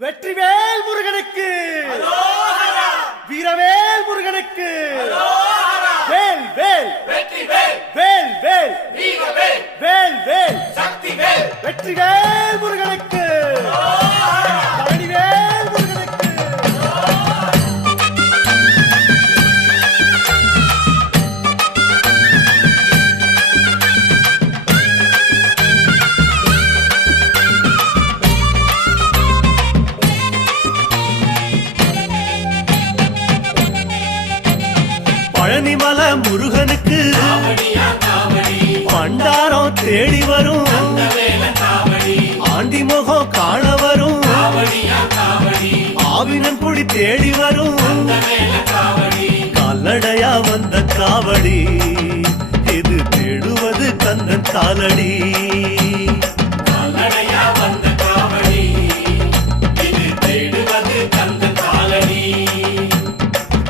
வெற்றிவேல் முருகனுக்கு, வீரவேல் முருகனுக்கு, வேல் வேல் வேல் வேல் வேல் வேல் வெற்றிவேல் முருகனுக்கு, பழனிவேல் முருகனுக்கு. பழனிமல முருகனுக்கு பண்டாரம் தேடி வரும், ஆண்டி முகம் காண வரும், ஆவினன் குடி தேடி வரும், கால்நடையா வந்த காவடி இது தேடுவது கந்தன் காலடி.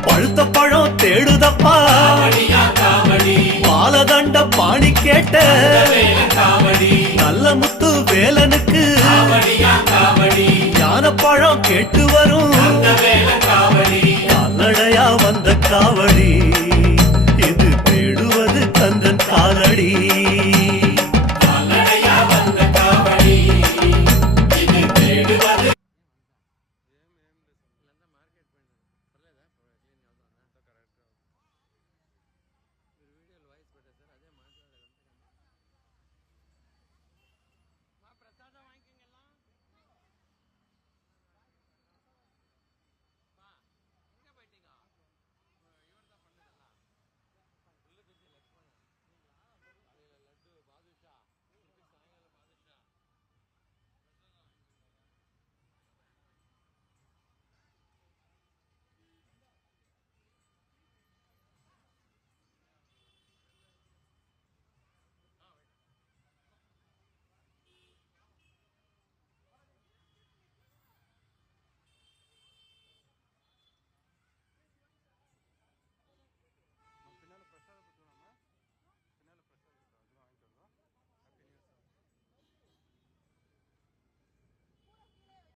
பழுத்த பழம் தேடுதப்பா பாலதண்ட பாணி கேட்ட நல்ல முத்து வேலனுக்கு ஞான பழம் கேட்டு வரும்.